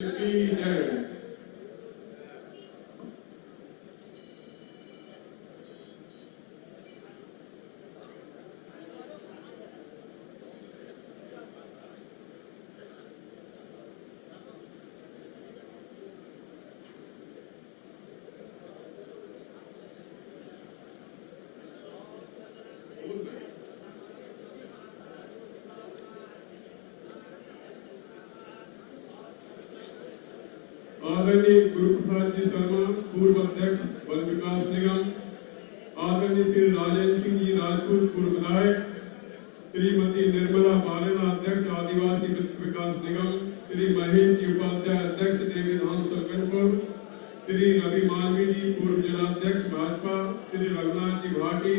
की जय। आदरणीय गुरुप्रसाद जी शर्मा, पूर्व अध्यक्ष वन विकास निगम, आदरणीय श्री राजेंद्र सिंह जी राजपूत, पूर्व विधायक, श्रीमती निर्मला बारेला, अध्यक्ष आदिवासी विकास निगम, श्री महेश जी उपाध्याय, अध्यक्ष देवी धाम सलकनपुर, श्री रवि मालवी जी, पूर्व जिलाध्यक्ष भाजपा, श्री रघुनाथ जी भाटी,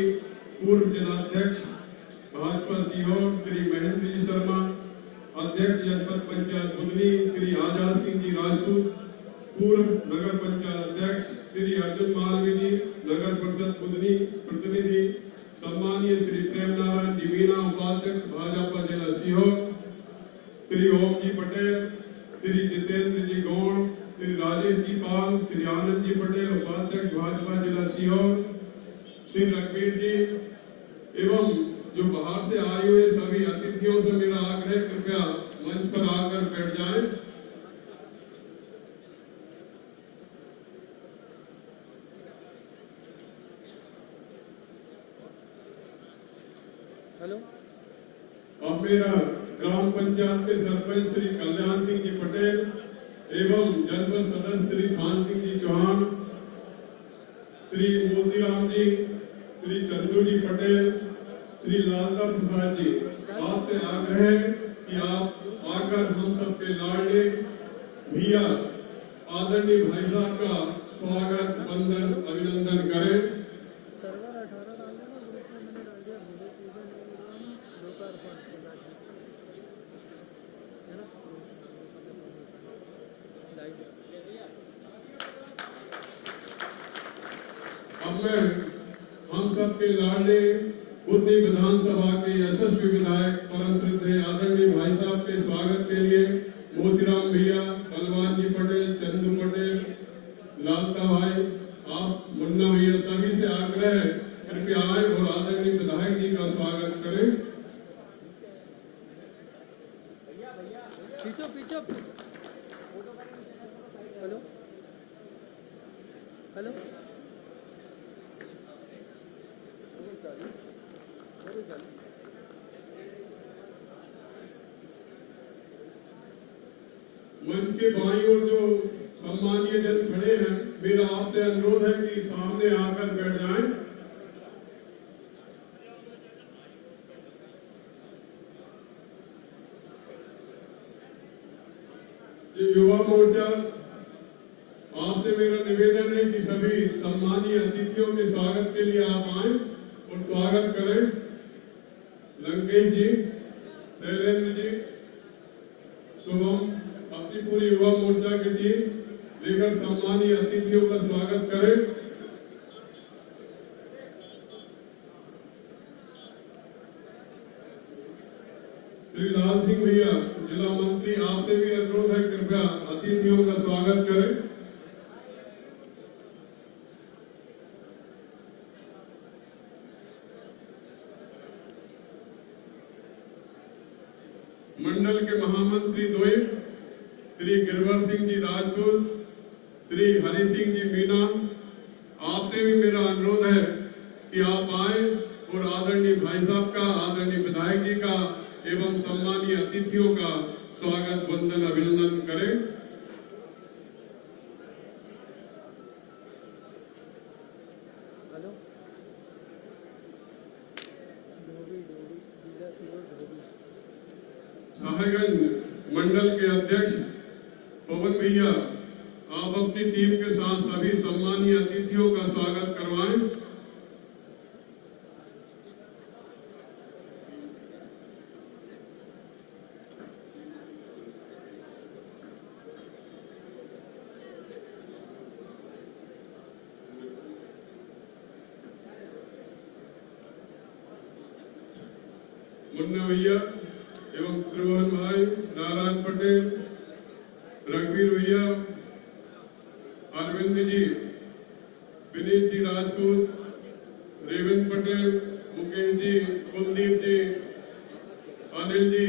पूर्व जिलाध्यक्ष भाजपा सीहोर, श्री महेंद्र जी शर्मा, अध्यक्ष जनपद पंचायत बुधनी, श्री आजाद सिंह जी राजपूत, पूर्व नगर पंचायत अध्यक्ष, श्री अर्जुन मालवी जी, नगर परिषद बुधनी प्रतिनिधि, सम्मानीय श्री प्रेम नारायण जी मीना, उपाध्यक्ष भाजपा जिला सीहोर, श्री ओम जी पटेल, श्री जितेंद्र जी गौड़, श्री राजेश जी पाल, श्री आनंद जी पटेल, उपाध्यक्ष भाजपा जिला सीहोर, श्री रघुवीर जी एवं जो बाहर से आए हुए सभी अतिथियों से मेरा आग्रह, कृपया मंच पर आकर बैठ जाएं। हेलो। अब मेरा ग्राम पंचायत के सरपंच श्री कल्याण सिंह जी पटेल एवं जनपद सदस्य श्री खान सिंह जी चौहान, श्री मोतीराम जी, श्री चंदू जी पटेल, श्री लालदा प्रसाद जी, आपसे आग्रह है कि आप आकर हम सबके लाडले भैया आदरणीय भाई साहब का स्वागत वंदन अभिनंदन करें। सर्वर 18 डाल देना, ग्रुप में मैंने डाल दिया, भूले पूजन लोकार्पण है ना। अब मैं हम सबके लाडले बुधनी विधानसभा के यशस्वी विधायक परम श्रद्धेय आदरणीय भाई साहब के स्वागत के लिए मोतीराम भैया, कलवान जी पटेल, चंदू पटेल, लालता भाई, आप मुन्ना भैया, सभी से आग्रह है कृपया आए और आदरणीय विधायक जी का स्वागत करें। पीछो पीछो। Hello hello. मंच के बाईं ओर जो सम्मानीय जन खड़े हैं, मेरा आपसे अनुरोध है कि सामने आकर बैठ जाएं। युवा मोर्चा, आपसे मेरा निवेदन है कि सभी सम्मानीय अतिथियों के स्वागत के लिए आप आए और स्वागत करें। लंकेश जी, शैलेंद्र जी, शुभम, अपनी पूरी युवा मोर्चा की टीम लेकर सम्मानीय अतिथियों का स्वागत करें। श्री लाल सिंह भैया, जिला मंत्री, आपसे भी अनुरोध है कृपया अतिथियों का स्वागत करें। मंडल के महामंत्री द्वय श्री गिरवर सिंह जी राजपूत, श्री हरि सिंह जी मीना, आपसे भी मेरा अनुरोध है कि आप आए और आदरणीय भाई साहब का, आदरणीय विधायक जी का एवं सम्मानीय अतिथियों का स्वागत वंदन अभिनंदन करें। हेलो। साहेबगंज मंडल के अध्यक्ष पवन भैया, आप अपनी टीम के साथ सभी सम्मानीय अतिथियों का स्वागत करवाएं। मुन्ना भैया एवं त्रिभुवन भाई, नारायण पटेल, रघुवीर भैया, अरविंद जी, विनीत जी राजपूत, रेवंत पटेल, मुकेश जी, कुलदीप जी, अनिल जी,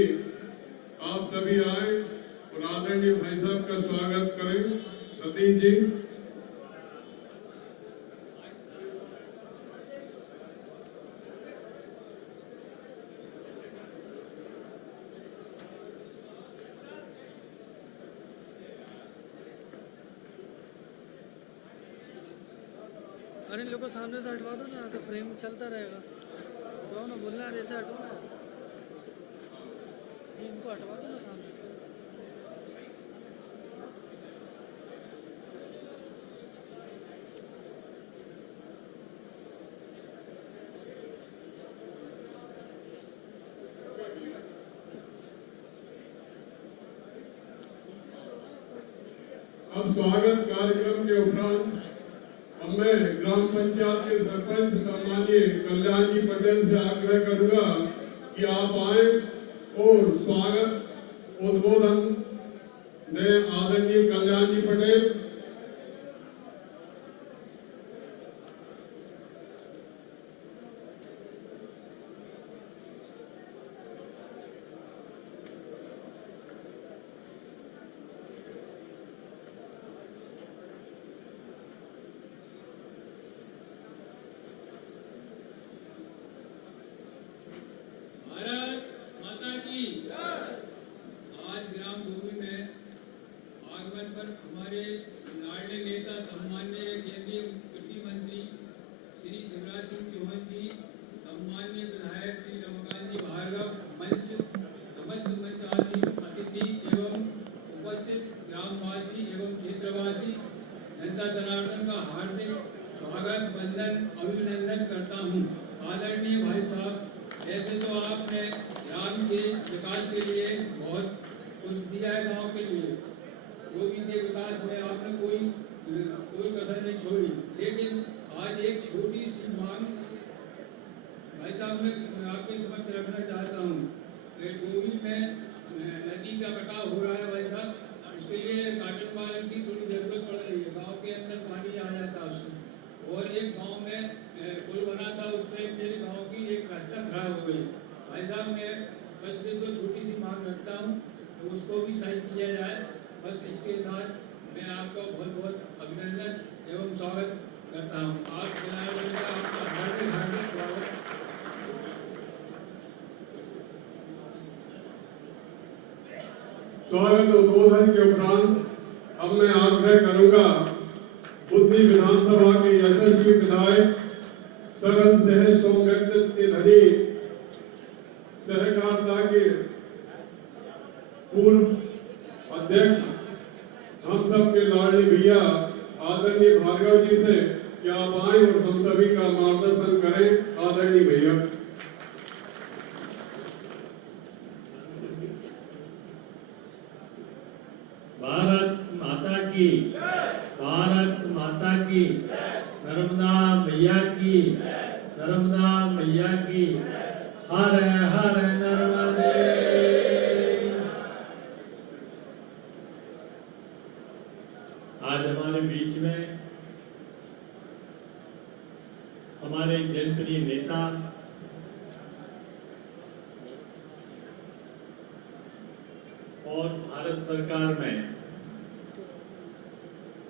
आप सभी आए और आदरणीय भाई साहब का स्वागत करें। सतीश जी, अरे इन लोग को सामने से हटवा दो ना, तो फ्रेम चलता रहेगा। कहो ना, बोलना है ऐसे हटो ना, इनको हटवा दो ना सामने से। अब स्वागत कार्यक्रम के उपरांत अब मैं ग्राम पंचायत के सरपंच सम्मानीय कल्याण जी पटेल से आग्रह करूंगा कि आप आए और स्वागत उद्बोधन दें। आदरणीय कल्याण जी पटेल। हमारे लाडले नेता सम्माननीय केंद्रीय कृषि मंत्री श्री शिवराज सिंह चौहान जी, सम्माननीय विधायक श्री रमाकांत जी भार्गव, मंच समस्त मंचवासी अतिथि एवं उपस्थित ग्रामवासी एवं क्षेत्रवासी, जनता जनार्दन का हार्दिक स्वागत, वंदन, अभिनंदन करता हूँ। आदरणीय भाई साहब, ऐसे तो आपने ग्राम के विकास के लिए बहुत कुछ दिया है, गांव के लिए योगी के विकास में आपने कोई कसर नहीं छोड़ी, लेकिन आज एक छोटी सी मांग भाई साहब मैं आपके समक्ष रखना चाहता हूँ। डोभी में नदी का कटाव हो रहा है भाई साहब, इसके लिए काटन पालन की थोड़ी जरूरत पड़ रही है। गांव के अंदर पानी आ जाता है उससे, और एक गांव में पुल बना था, उससे मेरे गांव की एक रास्ता खराब हो गई। भाई साहब मैं बस तो छोटी सी मांग रखता हूँ, तो उसको भी सही किया जाए। बस इसके साथ मैं आपका बहुत बहुत अभिनंदन एवं स्वागत करता हूँ। आप आपका हार्दिक हार्दिक स्वागत। स्वागत उद्बोधन के उपरांत अब मैं आग्रह करूंगा बुद्धि विधानसभा के यशस्वी विधायक, सरल सहज सौम्यव्यक्ति के धनी, सहकारिता के पूर्व अध्यक्ष, हम सब के लाडले भैया आदरणीय भार्गव जी से कि आप आए और हम सभी का मार्गदर्शन करें। आदरणीय भैया। भारत माता की, भारत माता की, नर्मदा मैया की, नर्मदा मैया की, हर हर नर्मदे। आज हमारे बीच में हमारे जनप्रिय नेता और भारत सरकार में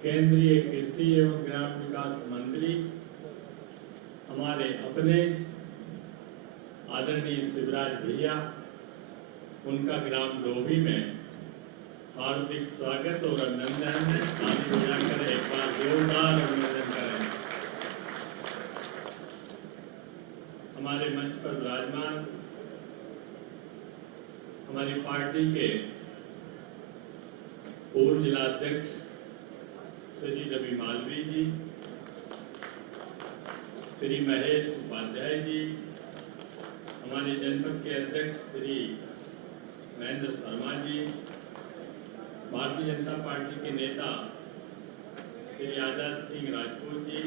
केंद्रीय कृषि एवं ग्राम विकास मंत्री हमारे अपने आदरणीय शिवराज भैया, उनका ग्राम डोभी में हार्दिक स्वागत और अभिनंदन। ताली बजाकर एक बार जोरदार अभिनंदन करें। हमारे मंच पर विराजमान हमारी पार्टी के पूर्व जिला अध्यक्ष श्री रवि मालवीय जी, श्री महेश उपाध्याय जी, हमारे जनपद के अध्यक्ष श्री महेंद्र शर्मा जी, भारतीय जनता पार्टी के नेता श्री आजाद सिंह राजपूत जी,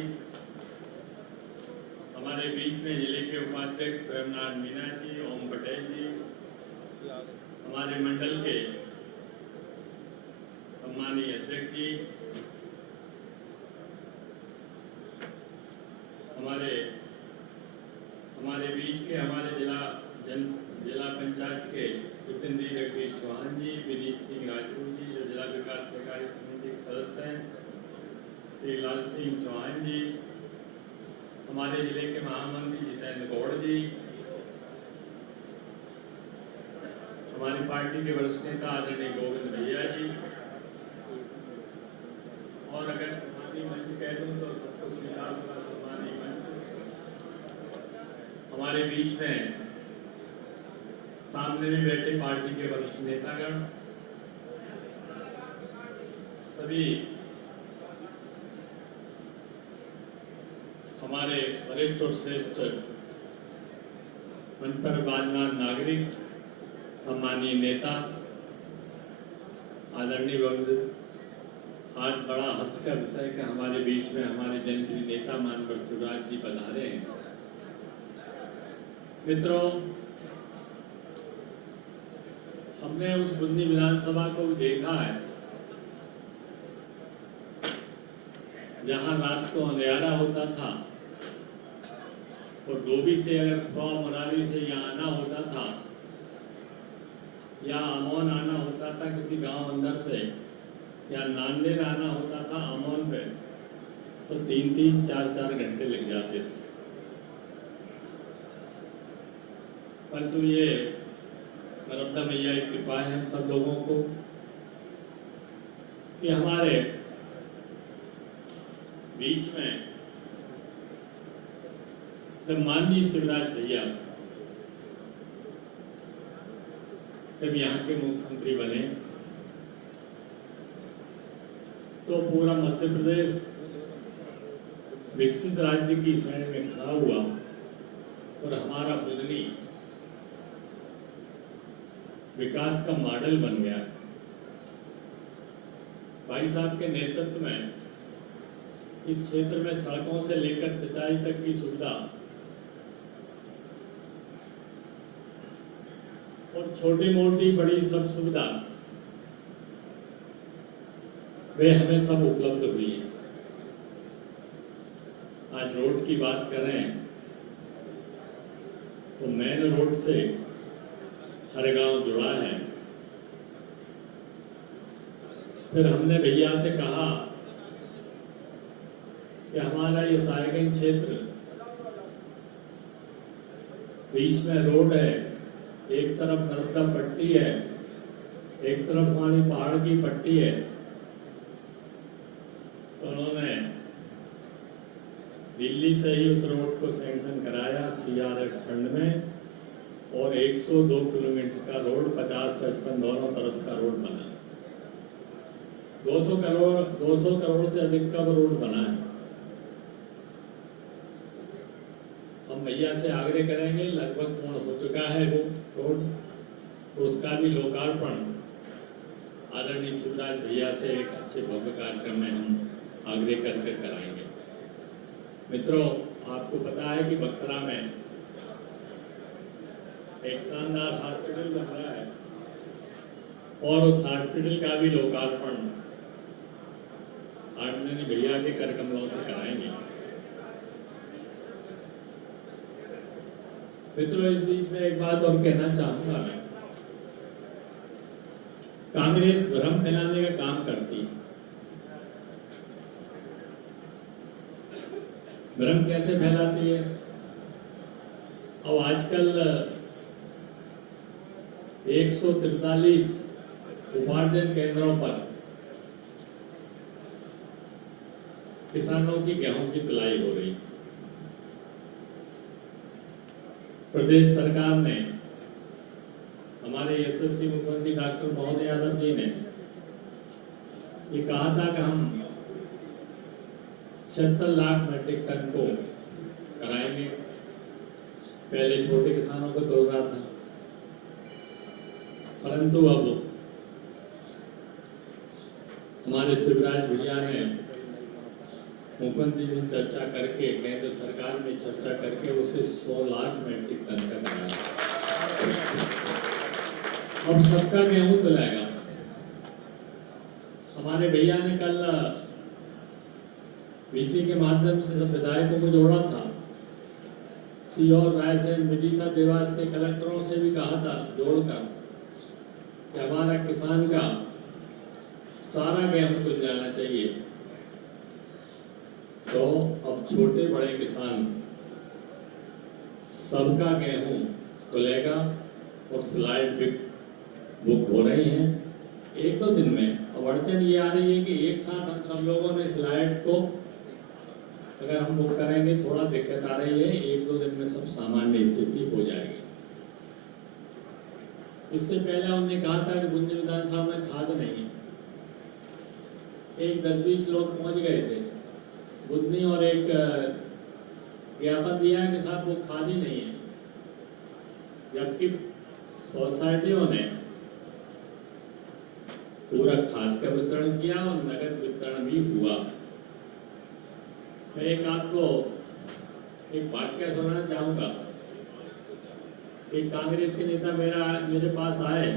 हमारे बीच में जिले के उपाध्यक्ष प्रेमनाथ मीना जी, ओम पटेल जी, हमारे मंडल के सम्मानीय अध्यक्ष जी, हमारे बीच के हमारे जिला पंचायत के प्रतिनिधि जगदीश चौहान जी, विनीत सिंह राजपूत जी जो जिला विकास सहकारी समिति के सदस्य हैं, श्री लाल सिंह चौहान जी, हमारे जिले के महामंत्री जितेंद्र गौड़ जी, हमारी पार्टी के वरिष्ठ नेता आदरणीय गोविंद भैया जी, और अगर सम्मानीय मंच कह दूं तो सबको स्वीकार होगा सम्मानीय मंच। हमारे बीच में सामने में बैठे पार्टी के वरिष्ठ नेतागण, सभी हमारे वरिष्ठ और श्रेष्ठ मंच पर विराजमान नागरिक, सम्मानीय नेता, आदरणीय वरिष्ठ, आज बड़ा हर्ष का विषय कि हमारे बीच में हमारे जनप्रिय नेता मानवर शिवराज जी पधारे हैं। मित्रों, हमने उस बुंदी विधानसभा को देखा है जहां रात को अंधेरा होता था और डोभी से अगर खुआ मुरारी से यहाँ आना होता था या अमौन आना होता था किसी गांव अंदर से, या नांदेड़ आना होता था अमौन पे, तो 3-3, 4-4 घंटे लग जाते थे। परंतु ये नर्मदा मैया की कृपा है हम सब लोगों को कि हमारे बीच में जब माननीय शिवराज भैया जब यहाँ के मुख्यमंत्री बने तो पूरा मध्य प्रदेश विकसित राज्य की श्रेणी में खड़ा हुआ और हमारा बुदनी विकास का मॉडल बन गया। भाई साहब के नेतृत्व में इस क्षेत्र में सड़कों से लेकर सिंचाई तक की सुविधा और छोटी मोटी बड़ी सब सुविधा वे हमें सब उपलब्ध हुई है। आज रोड की बात करें तो मेन रोड से हर गांव जुड़ा है। फिर हमने भैया से कहा कि हमारा ये सायगंज क्षेत्र बीच में रोड है, एक तरफ नर्मदा पट्टी है, एक तरफ हमारी पहाड़ की पट्टी है, तो उन्होंने दिल्ली से ही उस रोड को सैंक्शन कराया CRF फंड में और 102 किलोमीटर का रोड 50-55 दोनों तरफ का रोड बना। 200 करोड़ से अधिक का वो रोड बना है। हम भैया से आग्रह करेंगे, लगभग पूर्ण हो चुका है वो रोड, तो उसका भी लोकार्पण आदरणीय शिवराज भैया से एक अच्छे भव्य कार्यक्रम में हम आग्रह करके कराएंगे। मित्रों, आपको पता है कि बक्तरा में एक शानदार हॉस्पिटल बन रहा है और उस हॉस्पिटल का भी लोकार्पण आदरणीय भैया के कर कमलों से कराएंगे। मित्रों, इस बीच में एक बात और कहना चाहूंगा मैं, कांग्रेस भ्रम फैलाने का काम करती है। भ्रम कैसे फैलाती है? अब आजकल 143 उपार्जन केंद्रों पर किसानों की गेहूं की तुलाई हो रही। प्रदेश सरकार ने, हमारे यशस्वी मुख्यमंत्री डॉक्टर मोहन यादव जी ने ये कहा था कि हम 76 लाख मीट्रिक टन को कराएंगे। पहले छोटे किसानों को तोल रहा था, परंतु अब हमारे शिवराज भैया ने मुख्यमंत्री जी से चर्चा करके, केंद्र सरकार में चर्चा करके उसे 100 लाख मीट्रिक टन का कराया। अब सबका गेहूं तुलाएगा। हमारे भैया ने कल वीसी के माध्यम से सब विधायकों को जोड़ा था। सीहोर, रायसेन, विदिशा, देवास के कलेक्टरों से भी कहा था जोड़कर कि हमारा किसान का सारा गेहूं खुल जाना चाहिए। तो अब छोटे बड़े किसान सबका गेहूं खुलेगा और स्लाइड बुक हो रही हैं एक दो दिन में। अब अड़चन ये आ रही है कि एक साथ हम सब लोगों ने स्लाइड को अगर हम बुक करेंगे, थोड़ा दिक्कत आ रही है। एक दो दिन में सब सामान्य स्थिति हो जाएगी। इससे पहले उन्होंने कहा था कि बुंदी विधानसभा में खाद नहीं है। एक 10-20 लोग पहुंच गए थे बुधनी और एक ज्ञापन दिया कि साहब वो खाद ही नहीं है, जबकि सोसाइटियों ने पूरा खाद का वितरण किया और नगद वितरण भी हुआ। मैं एक आपको एक वाक्य सुनाना चाहूंगा। एक कांग्रेस के नेता मेरे पास आए,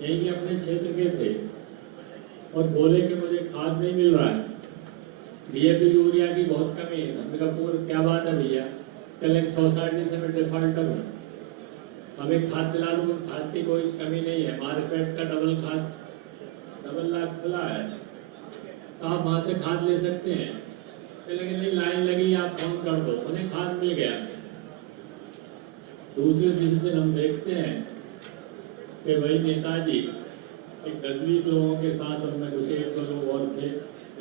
यही अपने क्षेत्र के थे, और बोले कि मुझे खाद नहीं मिल रहा है, डीएपी यूरिया की बहुत कमी है। हमने कहा पूरा क्या बात है भैया? कल सोसाइटी से मैं डिफॉल्टर हूँ, हमें खाद दिला दो। खाद की कोई कमी नहीं है, हमारे पेट का डबल लाख खुला है, तो आप वहां से खाद ले सकते हैं। लेकिन नहीं, लाइन लगी, आप फोन कर दो, उन्हें खाद मिल गया। दूसरे दिन हम देखते हैं कि वही नेताजी एक 10-20 लोगों के साथ, उनमें कुछ 1-2 लोग और थे,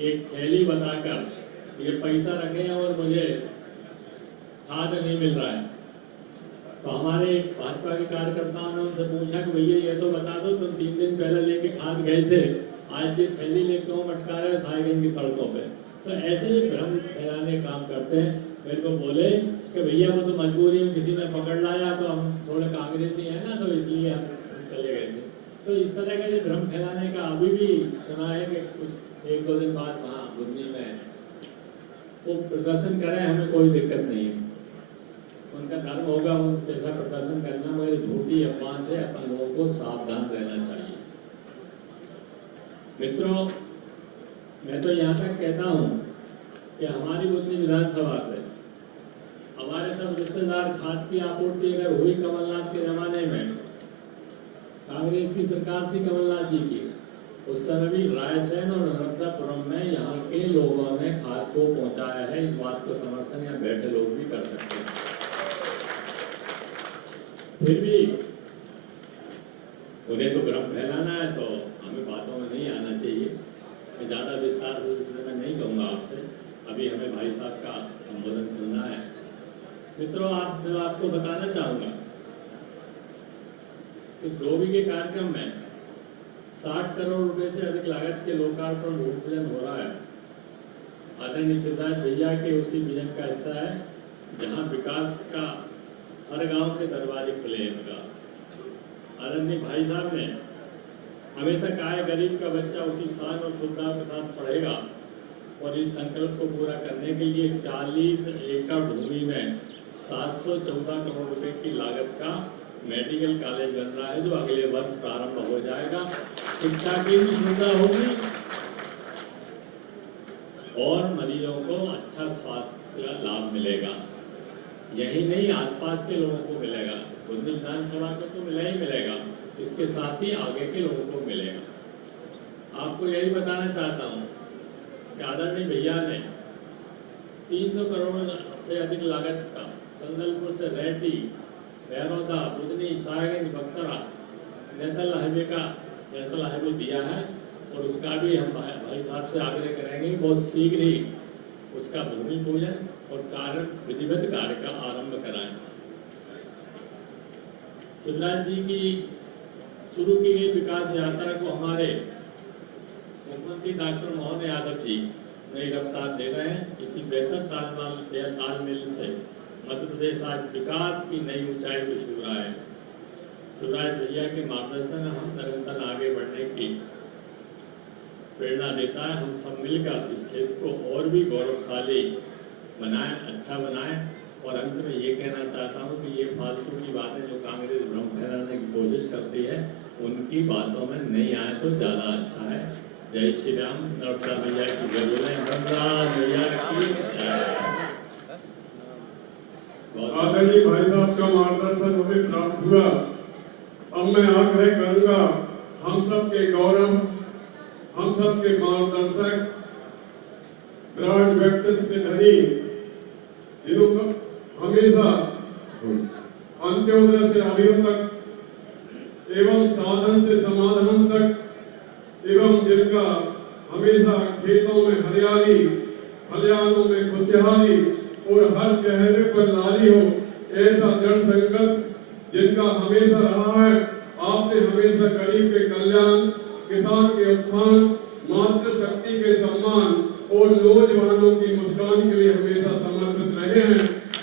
एक थैली बताकर ये पैसा रखे हैं और मुझे खाद नहीं मिल रहा है। तो हमारे भाजपा के कार्यकर्ताओं ने उनसे पूछा कि भैया ये तो बता दो, तुम 3 दिन पहले लेके खाद गए थे, आज ये थैली लेके क्यों मटका रहे हो साहिबगंज की सड़कों पे? तो ऐसे ही भ्रम फैलाने काम करते हैं। मेरे को बोले कि भैया वो तो मजबूरी में किसी ने पकड़ लाया, तो हम थोड़े कांग्रेसी हैं ना, तो इसलिए हम चले गए थे। तो इस तरह का ये भ्रम फैलाने का अभी भी सुना है कि कुछ 1-2 दिन बाद वहाँ बुधनी में वो प्रदर्शन करें, हमें कोई दिक्कत नहीं है, उनका धर्म होगा उन जैसा प्रदर्शन करना, मगर झूठी अफवाह से अपन लोगों को सावधान रहना चाहिए। मित्रों, मैं तो यहाँ तक कहता हूँ कि हमारी बुधनी विधानसभा से हमारे सब रिश्तेदार खाद की आपूर्ति अगर हुई कमलनाथ के जमाने में, कांग्रेस की सरकार थी कमलनाथ जी की, उस समय भी रायसेन और नर्मदापुरम में यहाँ के लोगों ने खाद को पहुंचाया है। इस बात को समर्थन यहाँ बैठे लोग भी कर सकते हैं। फिर भी उन्हें तो भ्रम फैलाना है, तो हमें बातों में नहीं आना चाहिए। मैं ज़्यादा विस्तार से मैं नहीं कहूँगा आपसे, अभी हमें भाई साहब का संबोधन सुनना है। मित्रों, मैं आपको बताना चाहूँगा, इस डोभी के कार्यक्रम में 60 करोड़ रुपए से अधिक लागत के लोकार्पण भूमि पूजन हो रहा है। आदरणीय शिवराज भैया के उसी विजन का हिस्सा है, जहाँ विकास का हर गांव के दरवाजे खुले हैं। विकास आदरणीय भाई साहब ने हमेशा कहा है, गरीब का बच्चा उसी शान और सुविधा के साथ पढ़ेगा, और इस संकल्प को पूरा करने के लिए 40 एकड़ भूमि में 714 करोड़ रुपए की लागत का मेडिकल कॉलेज बन रहा है, जो अगले वर्ष प्रारंभ हो जाएगा। शिक्षा की भी सुविधा होगी और मरीजों को अच्छा स्वास्थ्य का लाभ मिलेगा। यही नहीं, आसपास के लोगों को मिलेगा। बुधनी विधानसभा को तो मिला ही मिलेगा, इसके साथ ही आगे के लोगों को मिलेगा। आपको यही बताना चाहता हूँ कि आदरणीय भैया ने 300 करोड़ से अधिक लागत का संदलपुर से रेड्डी, बैरोदा, बुधनी, साहिबगंज, बख्तरा नेशनल हाईवे दिया है, और उसका भी हम भाई साहब से आग्रह करेंगे बहुत शीघ्र ही उसका भूमि पूजन और विधिवत कार्य का आरंभ कराएं। शिवराज जी की शुरू की गई विकास यात्रा को हमारे मुख्यमंत्री डॉक्टर मोहन यादव जी नई रफ्तार दे रहे हैं। इसी बेहतर तालमेल से मध्य प्रदेश आज विकास की नई ऊंचाई को छू रहा है। शिवराज भैया के मार्गदर्शन हम निरंतर आगे बढ़ने की प्रेरणा देता है। हम सब मिलकर इस क्षेत्र को और भी गौरवशाली बनाएं, अच्छा बनाएं। और अंत में ये कहना चाहता हूँ कि ये फालतू की बातें जो कांग्रेस भ्रम फैलाने की कोशिश करती है, उनकी बातों में नहीं आए तो ज़्यादा अच्छा है। जय श्री राम। नर्मदा मैया की जय बोले। नर्मदा मैया की जय। आदरणीय भाई साहब का मार्गदर्शन हमें प्राप्त हुआ। अब मैं आग्रह करूंगा, हम सब के गौरव, हम सब के मार्गदर्शक, विराट व्यक्तित्व के धनी, जिन्होंने हमेशा अंत्योदय से अभियोग तक एवं साधन से समाधान तक एवं जिनका हमेशा खेतों में हरियाली, खलिहानों में खुशहाली और हर चेहरे पर लाली हो, ऐसा दृढ़ संकल्प जिनका हमेशा रहा है। आपने हमेशा गरीब के कल्याण, किसान के उत्थान, मातृशक्ति के सम्मान और नौजवानों की मुस्कान के लिए हमेशा समर्पित रहे हैं।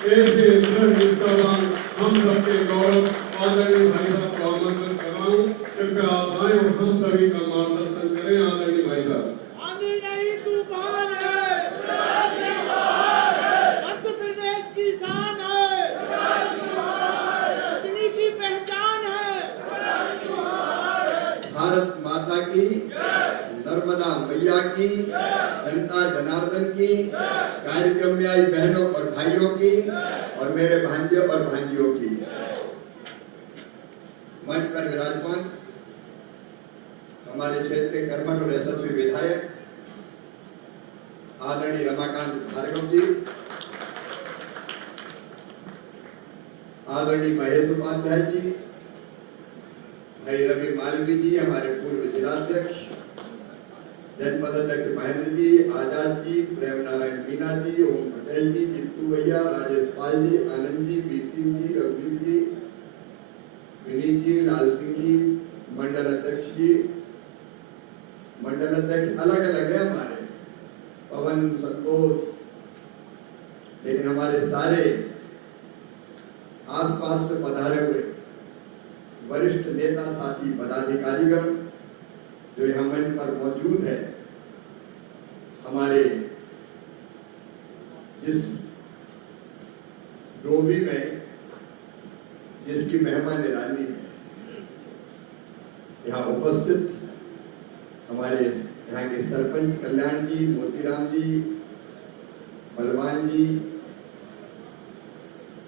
ऐसे दृढ़ निष्ठावान हम सबके गौरव आदरणीय भाई साहब को आमंत्रित कर रहा हूँ। कृपया आप आए और हम सभी का मार्गदर्शन करें। आदरणीय भाई साहब। आंधी नहीं तूफान है, मध्य प्रदेश की शान है, रजनी की पहचान है। भारत माता की, नर्मदा मैया की, जनता जनार्दन की, कार्यक्रम में आई बहनों और भाइयों की और मेरे भांजे और भांजियों की। मंच पर विराजमान हमारे क्षेत्र के कर्मठ और यशस्वी विधायक आदरणीय रमाकांत भार्गव जी, आदरणीय महेश उपाध्याय जी, भाई रवि मालवी जी, हमारे पूर्व जिलाध्यक्ष, जनपद अध्यक्ष महेंद्र जी, आजाद जी, प्रेम नारायण मीना जी, ओम पटेल जी, जित्तू भैया, राजेश पाल जी, आनंद जी, वीर सिंह जी, रघुवीर जी, विनीत जी, लाल सिंह जी, मंडल अध्यक्ष जी, मंडल अध्यक्ष अलग अलग है हमारे, पवन, संतोष, लेकिन हमारे सारे आसपास से पधारे हुए वरिष्ठ नेता साथी पदाधिकारीगण जो यहाँ मंच पर मौजूद है, हमारे जिस डोभी में जिसकी मेहमान निराली है, यहाँ उपस्थित हमारे यहाँ के सरपंच कल्याण जी, मोतीराम जी, बलवान जी,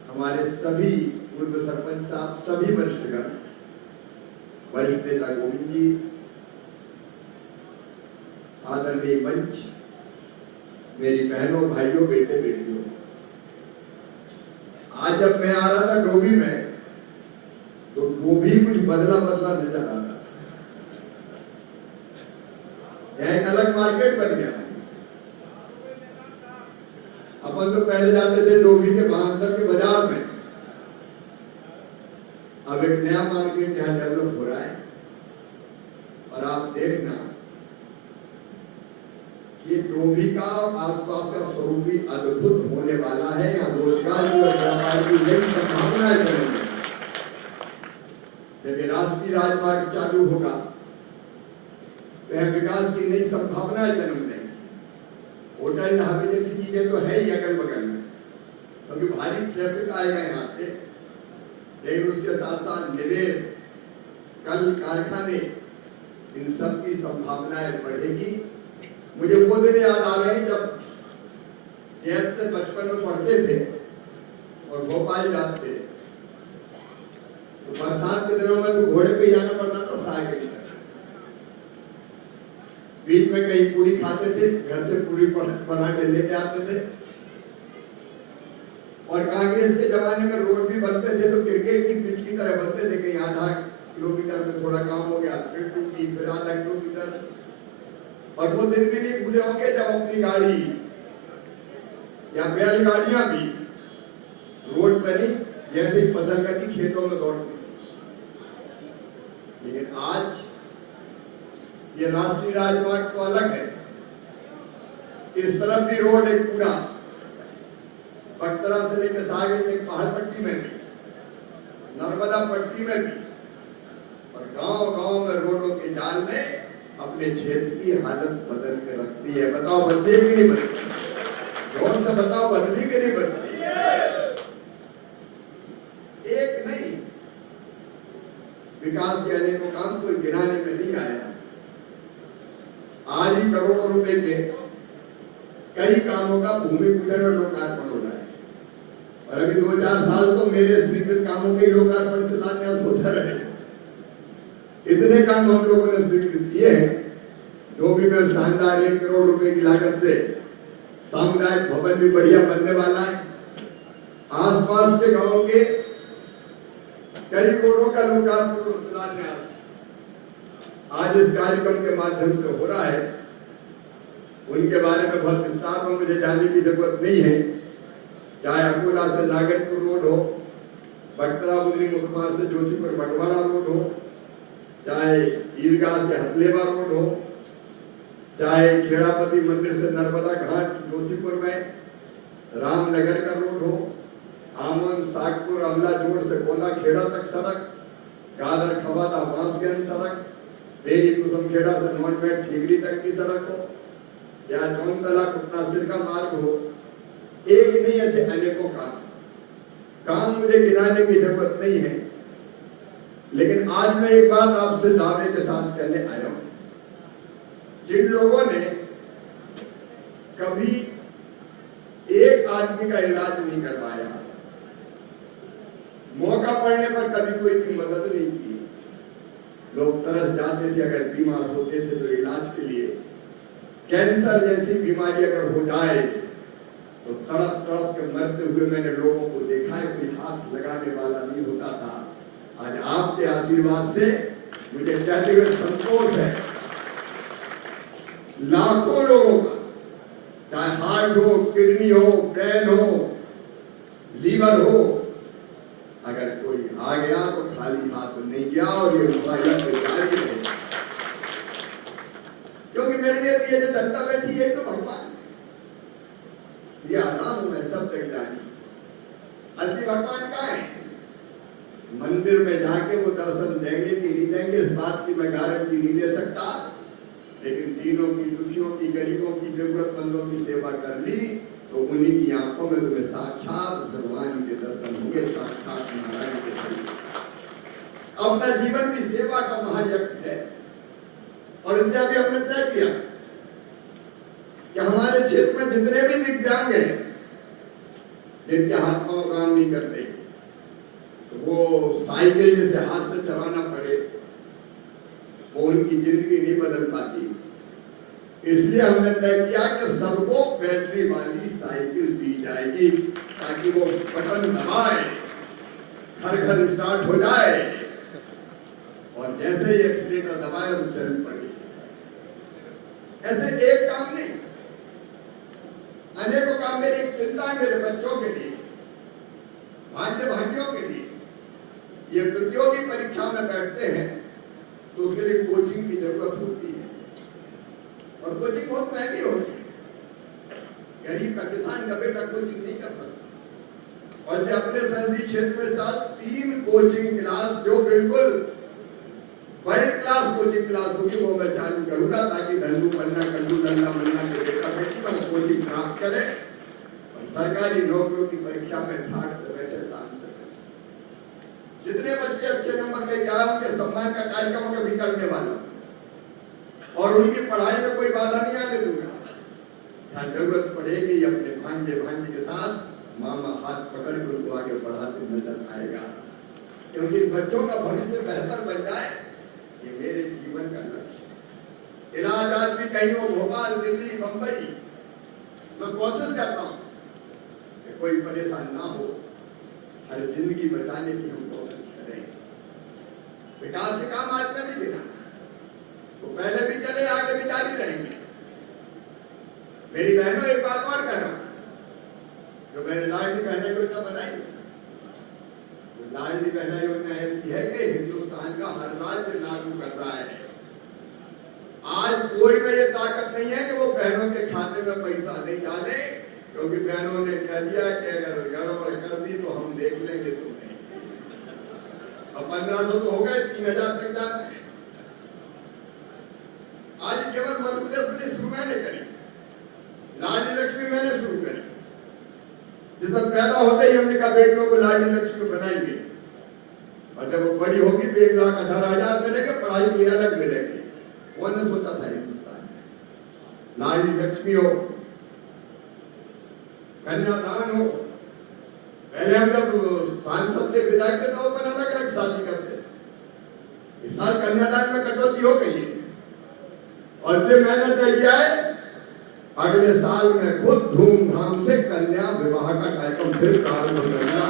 हमारे सभी पूर्व सरपंच साहब, सभी वरिष्ठगण, वरिष्ठ नेता गोविंद जी, आदरणीय मंच, मेरी बहनों, भाइयों, बेटे बेटियों, आज जब मैं आ रहा था डोभी में तो डोभी कुछ बदला बदला नजर आ रहा था। यह एक अलग मार्केट बन गया। अपन तो पहले जाते थे डोभी के अंदर के बाजार में, अब एक नया मार्केट यहाँ डेवलप हो रहा है और आप देखना कि डोभी का आसपास का स्वरूप भी अद्भुत होने वाला है। यहाँ रोजगार की और व्यापार की नई संभावनाएं बनेंगी। जब ये राष्ट्रीय राजमार्ग चालू होगा वह विकास की नई संभावनाएं जन्म देंगी। होटल ढाबे जैसी चीजें तो है ही अगल बगल में, क्योंकि भारी ट्रैफिक आएगा यहाँ से, लेकिन उसके साथ साथ निवेश, कल कारखाने, इन सब की संभावनाएं बढ़ेगी। मुझे वो दिन याद आ रहे हैं जब जैसे से बचपन में पढ़ते थे और भोपाल जाते थे तो बरसात के दिनों में तो घोड़े पे जाना पड़ता था 60 किलोमीटर। बीच में कहीं पूरी खाते थे, घर से पूरी पराठे लेके आते थे। और कांग्रेस के जमाने में रोड भी बनते थे तो क्रिकेट की पिच की तरह बनते थे, कहीं आधा किलोमीटर में थोड़ा काम हो गया, फिर टूटी, फिर आधा किलोमीटर। और वो दिन भी नहीं भूले होंगे जब अपनी गाड़ी या बैलगाड़ियां भी रोड पर ही जैसे फसल कटी खेतों में दौड़ती थी। लेकिन आज ये राष्ट्रीय राजमार्ग तो अलग है, इस तरफ भी रोड एक पूरा बक्तरा से लेकर सागे तक, पहाड़ पट्टी में भी, नर्मदा पट्टी में भी, और गांव गांव में रोडों के जाल ने अपने क्षेत्र की हालत बदल के रखती है। बताओ बदली की नहीं बदली? जोर से बताओ बदली की नहीं बदली? एक नहीं, विकास के अनेकों काम कोई गिनाने में नहीं आया। आज ही करोड़ों रुपए के कई कामों का भूमि पूजन और लोकार्पण हो रहा है, और अभी 2-4 साल तो मेरे स्वीकृत कामों के लोकार्पण शिलान्यास होता रहेगा। इतने काम हम लोगों ने स्वीकृत किए हैं। जो भी मैं शानदार 1 करोड़ रुपए की लागत से सामुदायिक भवन भी बढ़िया बनने वाला है। आसपास के गांव के कई रोडों का लोकार्पण और शिलान्यास आज इस कार्यक्रम के माध्यम से हो रहा है। उनके बारे में बहुत विस्तार में मुझे जानने की जरूरत नहीं है। चाहे अकोला से नागरपुर रोड हो, बख्तरा बुदरी मुखमार से जोशीपुर बटवाड़ा रोड हो, चाहे ईदगाह से हथलेवा रोड हो, चाहे खेड़ापति मंदिर से नर्मदा घाट जोशीपुर में रामनगर का रोड हो, आमन सागपुर अमला जोड़ से गोला खेड़ा तक सड़क, गादर खवादा बांसगंज सड़क, देरी कुसुम खेड़ा से नॉनवेट ठीकरी तक की सड़क हो, या जौनतला कुटनासिर का मार्ग हो, एक नहीं ऐसे अनेकों काम मुझे गिनाने की जरूरत नहीं है। लेकिन आज मैं एक बात आपसे दावे के साथ कहने आया हूं। जिन लोगों ने कभी एक आदमी का इलाज नहीं करवाया, मौका पड़ने पर कभी कोई की मदद नहीं की, लोग तरस जाते थे अगर बीमार होते थे तो इलाज के लिए। कैंसर जैसी बीमारी अगर हो जाए तो तड़प तड़प के मरते हुए मैंने लोगों को देखा है, कोई हाथ लगाने वाला नहीं होता था। आज आपके आशीर्वाद से मुझे कहते हुए संतोष है, लाखों लोगों का, चाहे हार्ट हो, किडनी हो, ब्रेन हो, लीवर हो, अगर कोई आ गया तो खाली हाथ नहीं गया। और ये मुआयना जारी है, क्योंकि मेरे लिए तो ये जो जनता बैठी है तो भगवान राम में सब तक जानी। असली भगवान कहाँ है? मंदिर में जाके वो दर्शन देंगे कि नहीं देंगे इस बात की मैं गारंटी नहीं ले सकता, लेकिन दीनों की, दुखियों की, गरीबों की, जरूरतमंदों की सेवा कर ली तो उन्हीं की आंखों में तुम्हें साक्षात भगवान के दर्शन होंगे, साक्षात नारायण के दर्शन। अपना जीवन की सेवा का महायज्ञ है। और इसलिए अभी हमने तय किया कि हमारे क्षेत्र में जितने भी दिव्यांग हैं, जिनके हाथ पांव काम नहीं करते, तो वो साइकिल जैसे हाथ से चलाना पड़े, वो उनकी जिंदगी नहीं बदल पाती। इसलिए हमने तय किया कि सबको बैटरी वाली साइकिल दी जाएगी, ताकि वो बटन दबाए, घर घर स्टार्ट हो जाए और जैसे ही एक्सीलेटर दबाए वो चल पड़े। ऐसे एक काम नहीं, अनेकों काम। मेरी एक चिंता है मेरे बच्चों के लिए, भांजे भांजियों के लिए। ये प्रतियोगी परीक्षा में बैठते हैं तो उसके लिए कोचिंग की जरूरत होती है, और कोचिंग बहुत महंगी होती है। गरीब का, किसान का बेटा कोचिंग नहीं कर सकता। और अपने संसदीय क्षेत्र में साथ 3 कोचिंग क्लास जो बिल्कुल वर्ल्ड क्लास कोचिंग क्लास होगी वो मैं चालू करूंगा, ताकि धन्नू पन्ना कल्लू नन्ना मन्ना के बेटा बेटी बस कोचिंग प्राप्त करे और सरकारी नौकरियों की परीक्षा में ठाट से बैठे शांत से बैठे। जितने बच्चे अच्छे नंबर लेके आए उनके सम्मान का कार्यक्रम कभी करने वाला, और उनकी पढ़ाई में कोई बाधा नहीं आने दूंगा। जहाँ जरूरत पड़ेगी अपने भांजे भांजी के साथ मामा हाथ पकड़ के उनको आगे बढ़ाते नजर आएगा, क्योंकि बच्चों का भविष्य बेहतर बन जाए ये मेरे जीवन का लक्ष्य है। इलाज आज भी कहीं हो, भोपाल, दिल्ली, मुंबई, मैं कोशिश करता हूं कि कोई परेशान ना हो, हर जिंदगी बचाने की हम कोशिश करें। विकास के काम आज में नहीं गिना, तो पहले भी चले, आगे भी जारी रहेंगे। मेरी बहनों एक बात और कह रहा हूं, जो मैंने लाडली बहना योजना बनाई, लाडली बहना योजना ऐसी है कि हिंदुस्तान का हर राज्य लागू कर रहा है। आज कोई में ये ताकत नहीं है कि वो बहनों के खाते में पैसा नहीं डाले, क्योंकि बहनों ने कह दिया कि अगर गड़बड़ कर दी तो हम देख लेंगे तुम्हें। अब 1500 तो हो गए, 3000 तक जाना है। आज केवल मध्य प्रदेश में शुरू मैंने करी, लाडली लक्ष्मी मैंने शुरू करी, जिसमें पैदा होते ही हमने कहा बेटियों को लाडली लक्ष्मी बनाएंगे, और जब वो बड़ी होगी तो 1,18,000 मिलेंगे, पढ़ाई के लिए अलग मिलेंगे। कौन ने सोचा था हिंदुस्तान में? लाडली लक्ष्मी हो, कन्यादान हो। पहले हम जब सांसद थे, विधायक थे, तो अपन अलग अलग शादी करते। इस साल कन्यादान में कटौती हो गई है और इसलिए मैंने तय किया है अगले साल में खुद धूमधाम से कन्या विवाह का कार्यक्रम फिर प्रारंभ करूंगा,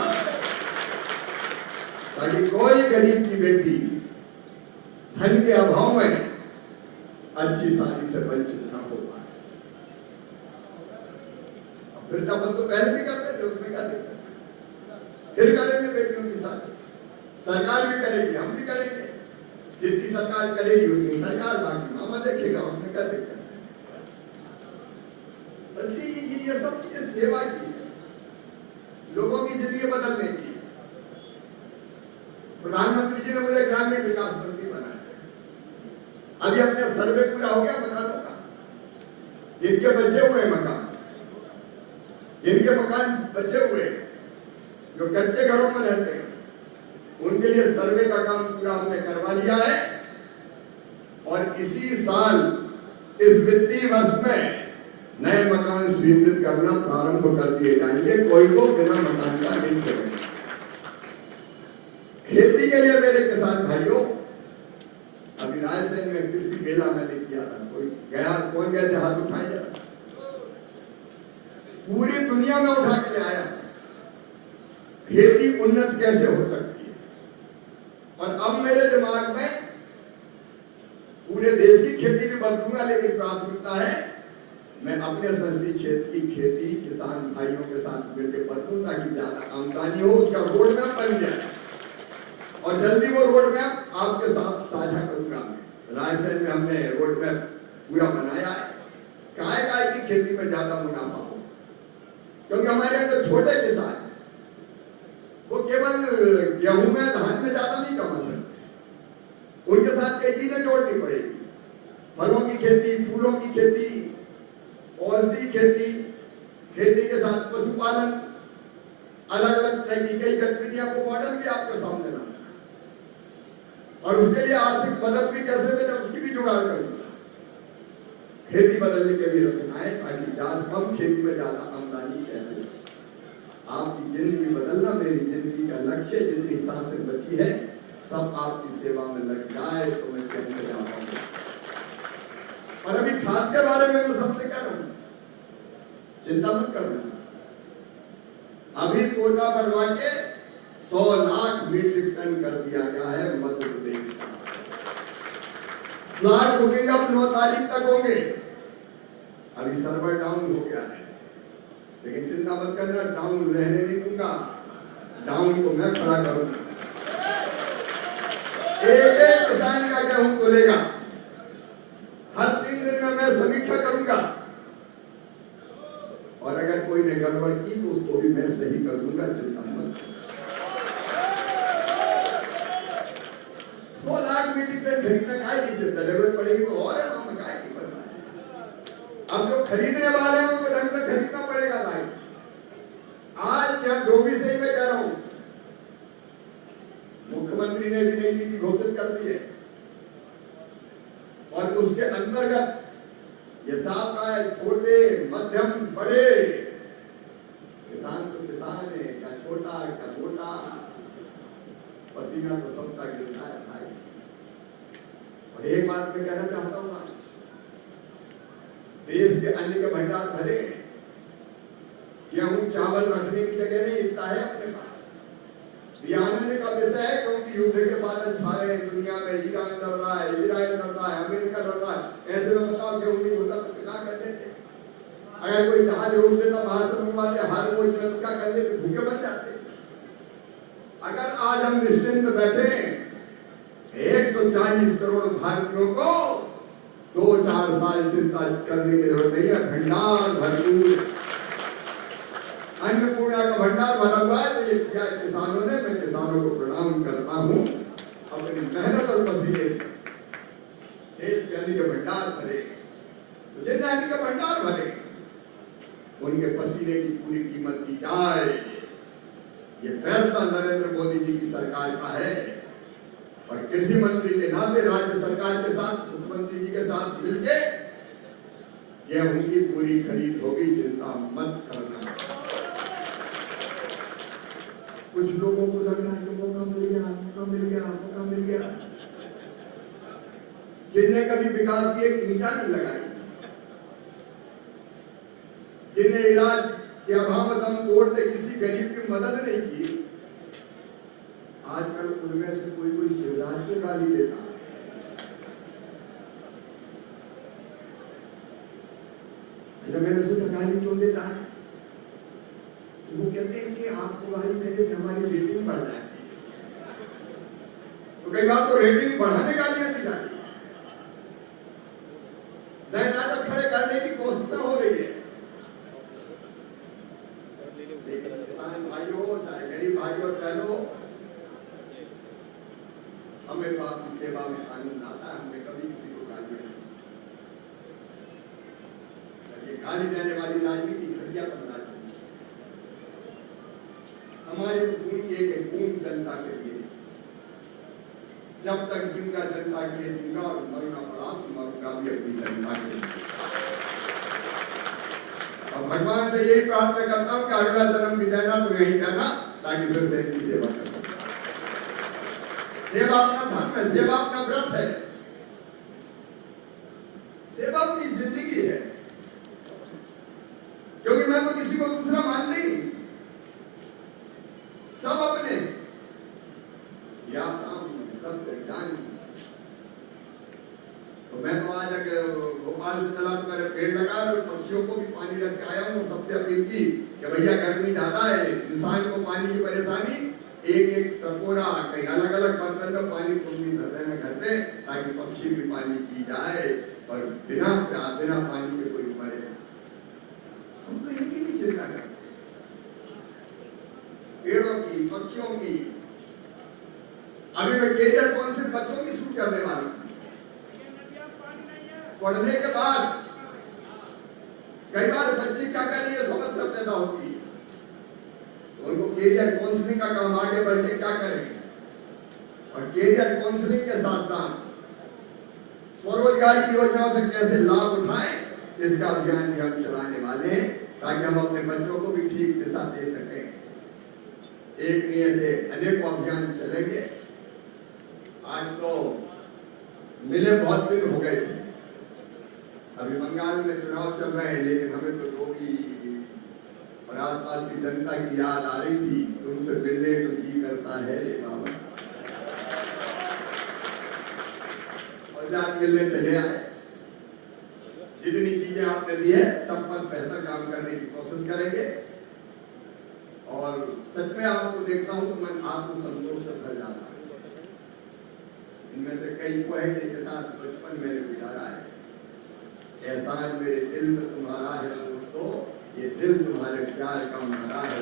ताकि कोई गरीब की बेटी धन के अभाव में अच्छी शादी से वंचित न हो पाए। फिर जब हम तो पहले भी करते थे, उसमें क्या दिक्कत? फिर करेंगे बेटियों की शादी, सरकार भी करेगी, हम भी करेंगे। जितनी सरकार करेगी उतनी सरकार, बाकी मामा देखेगा, उसमें क्या दिक्कत? ये सब चीजें सेवा की है, लोगों की जिंदगी बदलने की। प्रधानमंत्री जी ने मुझे ग्रामीण विकास मंत्री बनाया। अभी अपने सर्वे पूरा हो गया मकानों का, जिनके बचे हुए मकान, जिनके मकान बचे हुए, जो कच्चे घरों में रहते हैं, उनके लिए सर्वे का काम पूरा हमने करवा लिया है। और इसी साल इस वित्तीय वर्ष में नए मकान स्वीकृत करना प्रारंभ कर दिए जाएंगे। कोई को बिना मकान का नहीं छोड़ेंगे। खेती के लिए मेरे किसान भाइयों, अभी रायसेन में कृषि मेला मैंने किया था, कोई गया? कौन गए थे? हाथ उठाए जरा। पूरी दुनिया में उठा के ले आया खेती उन्नत कैसे हो सकती है। और अब मेरे दिमाग में पूरे देश की खेती भी बदलूंगा, लेकिन प्राथमिकता है मैं अपने संसदीय क्षेत्र की खेती किसान भाइयों के साथ मिलकर बदलूं, ताकि ज्यादा आमदनी हो। उसका रोड मैप बन जाए और जल्दी वो रोड मैप आपके साथ साझा करूंगा। मैं रायसेन में हमने रोड मैप पूरा बनाया है, काय की खेती में ज्यादा मुनाफा हो, क्योंकि हमारे यहाँ जो छोटे किसान वो केवल गेहूं में, धान में ज्यादा नहीं कमा सकते। उनके साथ कई चीजें जोड़नी पड़ेगी, फलों की खेती, फूलों की खेती, औषधि खेती, खेती के साथ पशुपालन, अलग अलग तरह की कई गतिविधियां को मॉडल भी आपके सामने लाना, और उसके लिए आर्थिक मदद भी कैसे मिले उसकी भी जुगाड़ करूंगा। खेती बदलने के भी रखना है, ताकि ज्यादा कम खेती में ज्यादा आमदनी कैसे। आपकी जिंदगी बदलना मेरी जिंदगी का लक्ष्य। जितनी सांसें बची है सब आपकी सेवा में लग जाए तो मैं चैन से जा पाऊंगा। और अभी खाद के बारे में मैं सबसे कह रहा हूं, चिंता मत करना। अभी कोटा बढ़वा के 100 लाख मीट्रिक टन कर दिया गया है मध्य प्रदेश का। फ्लैट बुकिंग अब 9 तारीख तक होंगे। अभी सर्वर डाउन हो गया है, लेकिन चिंता मत करना, डाउन रहने नहीं दूंगा। डाउन को मैं खड़ा करूंगा। एक एक किसान का गेहूं तोलेगा। हर 3 दिन में मैं समीक्षा करूंगा, और अगर कोई ने गड़बड़ की तो उसको भी मैं सही कर दूंगा। चिंता मत। 100 लाख मीट्रिक टन खरीदना काय की चिंता, जरूरत पड़ेगी तो और है, हम काय की करना है। अब जो खरीदने वाले हैं उनको ढंग से खरीदना पड़ेगा भाई। आज यहाँ डोभी से ही मैं कह रहा हूं, मुख्यमंत्री ने भी नई नीति घोषित कर दी है, और उसके अंतर्गत ये साफ कहा है, छोटे मध्यम बड़े किसान तो किसान है, क्या छोटा क्या मोटा, पसीना तो सबका गिरता है भाई। और एक बात मैं कहना चाहता हूँ, देश के अन्न के भंडार भरे, गेहूं चावल रखने की जगह नहीं, इतना है अपने पास। ये आनंद का विषय है, क्योंकि युद्ध के बादल छा रहे हैं दुनिया में। ईरान लड़ रहा है, इजराइल लड़ रहा है, अमेरिका लड़ रहा है। ऐसे में बताओ गेहूं नहीं होता तो क्या कर देते? अगर कोई जहाज रोक देता, बाहर से मंगवाते, हर रोज में तो क्या कर देते? भूखे मर जाते। अगर आज हम निश्चिंत बैठे 140 करोड़ भारतीयों को 2-4 साल चिंता करने की जरूरत नहीं है। भंडार भरपूर, अन्नपूर्णा का भंडार भरा हुआ है। तो ये किया किसानों ने, मैं किसानों को प्रणाम करता हूं। अपनी मेहनत और पसीने से देश के अन्न के भंडार भरे, तो जिनने अन्न के भंडार भरे उनके पसीने की पूरी कीमत दी जाए। ये फैसला नरेंद्र मोदी जी की सरकार का है, और कृषि मंत्री के नाते राज्य सरकार के साथ, मुख्यमंत्री जी के साथ मिलकर गेहूं की पूरी खरीद होगी, चिंता मत करना। कुछ लोगों को लग रहा है कि मौका मिल गया, मौका मिल गया, मौका मिल गया, जिनने कभी विकास की एक ईंटा नहीं लगाई, जिन्हें इलाज के अभाव दम तोड़ते किसी गरीब की मदद नहीं की, आजकल उनमें से कोई कोई शिवराज को गाली देता है। मैंने सोचा गाली क्यों देता है? तो वो कहते हैं कि आपको गाली देने से हमारी रेटिंग बढ़ जाती है। तो कई बार तो रेटिंग बढ़ाने गालियां दी जाती है, नए नाटक खड़े करने की कोशिश हो रही है। लेकिन किसान भाइयों, चाहे गरीब भाइयों और बहनों, हमें तो आपकी सेवा में आनंद आता है। हमने कभी किसी को गाली नहीं, ये गाली देने वाली राजनीति घटिया बनना चाहिए। हमारे खून की एक बूंद जनता के लिए, जब तक जीऊंगा जनता के लिए जीऊंगा, और मरना पड़ा तो मरूंगा भी अपनी जनता के लिए। और भगवान से यही प्रार्थना करता हूं कि अगला जन्म भी देना तो यही देना, ताकि फिर से इनकी सेवा कर सकूं। सेवा अपना धर्म है, सेवा अपना व्रत है, सेवा अपनी जिंदगी है। क्योंकि मैं तो किसी को दूसरा मानता ही नहीं, सब अपने या सब ज्ञान। तो मैं तो आज भोपाल से चला तो मैंने पेड़ लगा और पक्षियों को भी पानी रख के आया हूँ। सबसे अपील की कि भैया गर्मी ज्यादा है, इंसान को पानी की परेशानी, एक एक सपोरा कहीं अलग अलग बर्तन में पानी तुम भी धर देना घर पे, ताकि पक्षी भी पानी पी जाए और बिना पानी के कोई मरे। हम तो इनकी भी चिंता करते हैं, पेड़ों की, पक्षियों की। अभी मैं कैरियर काउंसिल बच्चों की शुरू करने वाला हूं। पढ़ने के बाद कई बार बच्चे क्या कर रही है समस्या पैदा होती है, तो उनको कैरियर काउंसलिंग का काम आगे बढ़ के क्या करेंगे, और कैरियर काउंसलिंग के साथ साथ स्वरोजगार की योजनाओं से कैसे लाभ उठाएं, इसका अभियान भी हम चलाने वाले हैं, ताकि हम अपने बच्चों को भी ठीक दिशा दे सकें। एक नहीं ऐसे अनेकों अभियान चलेंगे। आज तो मिले बहुत दिन हो गए थे, अभी बंगाल में चुनाव चल रहे हैं, लेकिन हमें तो योगी और आसपास की जनता की याद आ रही थी। तुमसे मिलने को जी करता है रे बाबा, और जाके मिलने चले आए। जितनी चीजें आपने दी है सब पर बेहतर काम करने की कोशिश करेंगे, और सच में आपको देखता हूं तो मन आपको संतोष से भर जाता है। इनमें से कई को है जिनके साथ बचपन मैंने बिताया है। एहसान मेरे दिल में तुम्हारा है दोस्तों, ये दिल तुम्हारे प्यार का मारा है।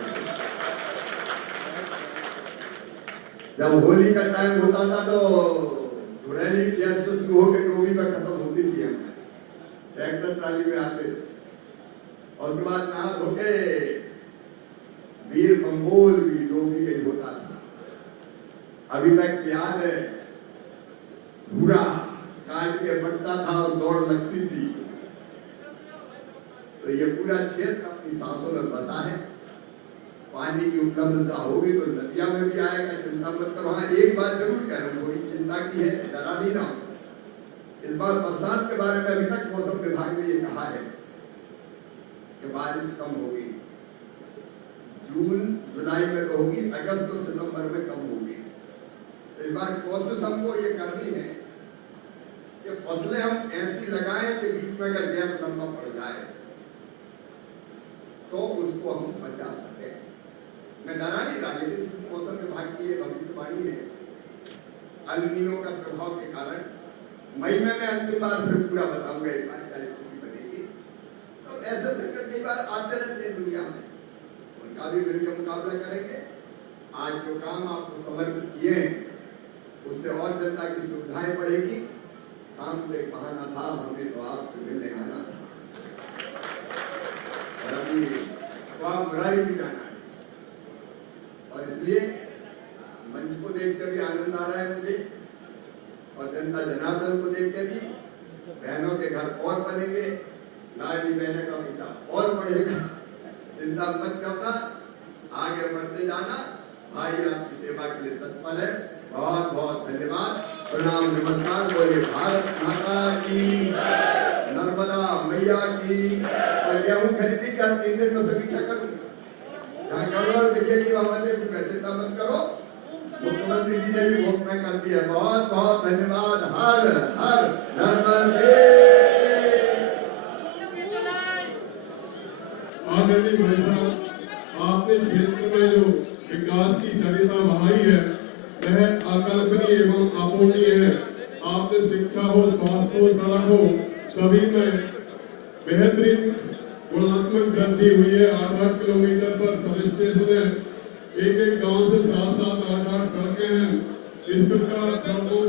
जब होली का टाइम होता था तो रैली कैसे शुरू होकर टोपी पे खत्म होती थी। हम ट्रैक्टर ट्राली में आते थे, और उसके बाद नहा धोके वीर बंगोल भी डोबी गई होता था। अभी तक याद है, भूरा काट के बढ़ता था और दौड़ लगती थी। तो ये पूरा क्षेत्र अपनी सांसों में बसा है। पानी की उपलब्धता होगी तो नदिया में भी आएगा, चिंता मत करो। हाँ, एक बात जरूर कह रहा हूँ, थोड़ी चिंता की है, डरा नहीं रहा हूँ। इस बार बरसात के बारे में अभी तक मौसम विभाग ने ये कहा है कि बारिश कम होगी, जून जुलाई में तो होगी, अगस्त और सितंबर में कम होगी। तो इस बार कोशिश हमको ये करनी है कि फसलें हम ऐसी लगाएं कि बीच में अगर गैप लंबा पड़ जाए तो उसको हम बचा सके। मैं डरा नहीं रहा, लेकिन मौसम विभाग की ये भविष्यवाणी है, अल नीनो का प्रभाव के कारण मई में मैं अंतिम बार फिर पूरा बताऊंगा एक बार क्या स्थिति बनेगी। तो ऐसे संकट कई बार आते रहते हैं दुनिया में, उनका भी मिलकर मुकाबला करेंगे। आज जो काम आपको समर्पित किए हैं उससे और जनता की सुविधाएं बढ़ेगी। काम तो एक बहाना था, हमें तो आपसे मिलने आना था, और अभी तो आप मुरारी भी जाना है। और इसलिए मंच को देख कर भी आनंद आ रहा है मुझे, और जनता जनार्दन को देख के भी। बहनों के घर और बनेंगे, लाडली बहन का पैसा और बढ़ेगा, चिंता मत करना, आगे बढ़ते जाना। भाई आपकी सेवा के लिए तत्पर है। बहुत बहुत धन्यवाद, प्रणाम, नमस्कार। बोले भारत माता की, नर्मदा मैया की। और गेहूं खरीदी क्या 3 दिन में समीक्षा करूंगा, जहाँ गड़बड़ दिखेगी वहां देखूंगा, चिंता मत करो। मुख्यमंत्री जी ने भी घोषणा कर दी है। बहुत बहुत धन्यवाद। हर हर नर्मदे। आदरणीय भाई साहब, आपने क्षेत्र में जो विकास की सरिता बहाई है वह अकल्पनीय एवं अपूर्णीय है। आपने शिक्षा हो, स्वास्थ्य हो, सड़क हो, सभी में बेहतरीन गुणात्मक वृद्धि हुई है। 8-8 किलोमीटर पर सब स्टेशन है, एक गांव से 7-7, 8-8 सड़कें हैं। इस प्रकार सड़कों